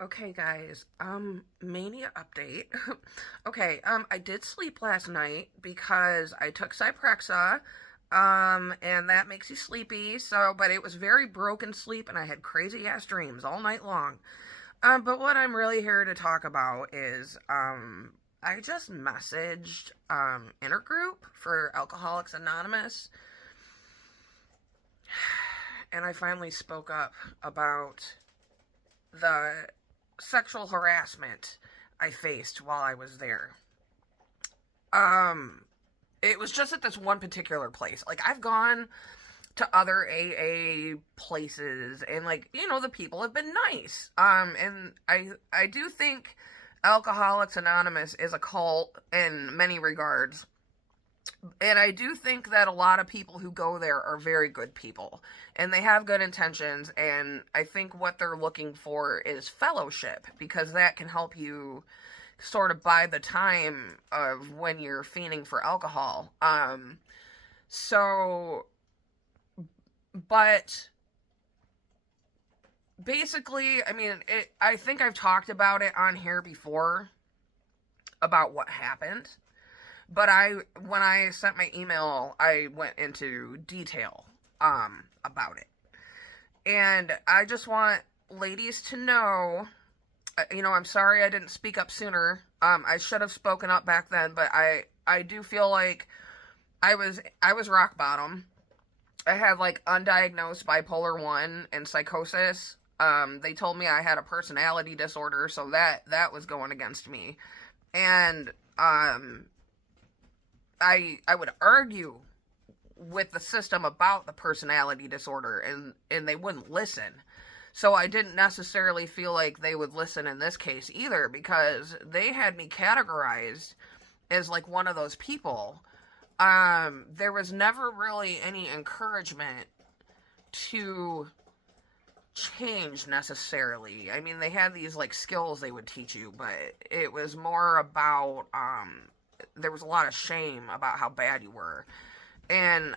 Okay, guys, mania update. Okay, I did sleep last night because I took Cyprexa, and that makes you sleepy, but it was very broken sleep and I had crazy ass dreams all night long. But what I'm really here to talk about is, I just messaged, Intergroup for Alcoholics Anonymous, and I finally spoke up about the sexual harassment I faced while I was there. Um, it was just at this one particular place. Like, I've gone to other AA places, and the people have been nice. And I do think Alcoholics Anonymous is a cult in many regards. And I do think that a lot of people who go there are very good people and they have good intentions. And I think what they're looking for is fellowship, because that can help you sort of buy the time of when you're fiending for alcohol. So, but basically, I mean, I think I've talked about it on here before about what happened. But when I sent my email, I went into detail about it. And I just want ladies to know, I'm sorry I didn't speak up sooner. I should have spoken up back then, but I do feel like I was rock bottom. I had undiagnosed bipolar 1 and psychosis. They told me I had a personality disorder, so that was going against me. And I would argue with the system about the personality disorder, and they wouldn't listen. So I didn't necessarily feel like they would listen in this case either, because they had me categorized as one of those people. There was never really any encouragement to change necessarily. I mean, they had these skills they would teach you, but it was more about there was a lot of shame about how bad you were. And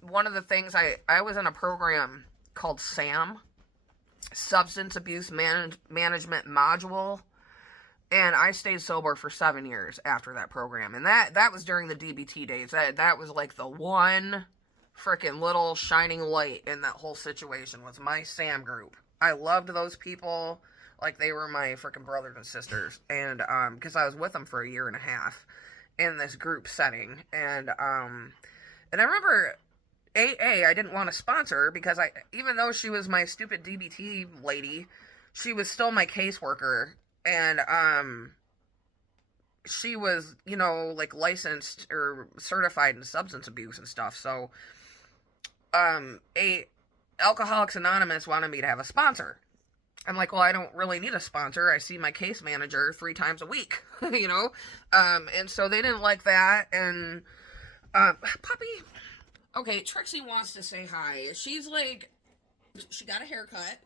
one of the things, I was in a program called SAM, Substance Abuse Management Module, and I stayed sober for 7 years after that program. And that was during the DBT days. That was the one freaking little shining light in that whole situation was my SAM group. I loved those people like they were my freaking brothers and sisters. And because I was with them for a year and a half in this group setting. And I remember AA, I didn't want to sponsor her because even though she was my stupid DBT lady, she was still my caseworker. And she was, licensed or certified in substance abuse and stuff. So Alcoholics Anonymous wanted me to have a sponsor. I'm like, well, I don't really need a sponsor. I see my case manager 3 times a week, and so they didn't like that. And Puppy, okay, Trixie wants to say hi. She's she got a haircut.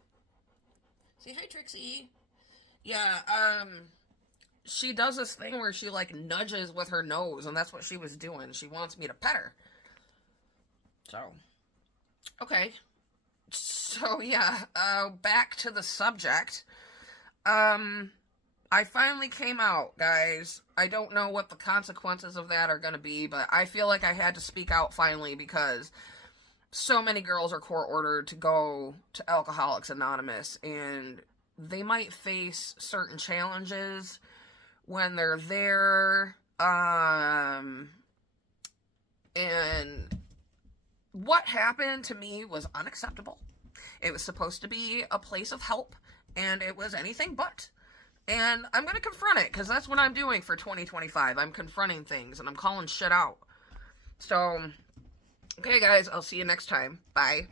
Say hi, Trixie. Yeah, she does this thing where she nudges with her nose, and that's what she was doing. She wants me to pet her. So, okay. So yeah, back to the subject. I finally came out, guys. I don't know what the consequences of that are gonna be, but I feel like I had to speak out finally because so many girls are court ordered to go to Alcoholics Anonymous, and they might face certain challenges when they're there. And what happened to me was unacceptable. It was supposed to be a place of help, and it was anything but. And I'm going to confront it, because that's what I'm doing for 2025. I'm confronting things, and I'm calling shit out. So, okay, guys, I'll see you next time. Bye.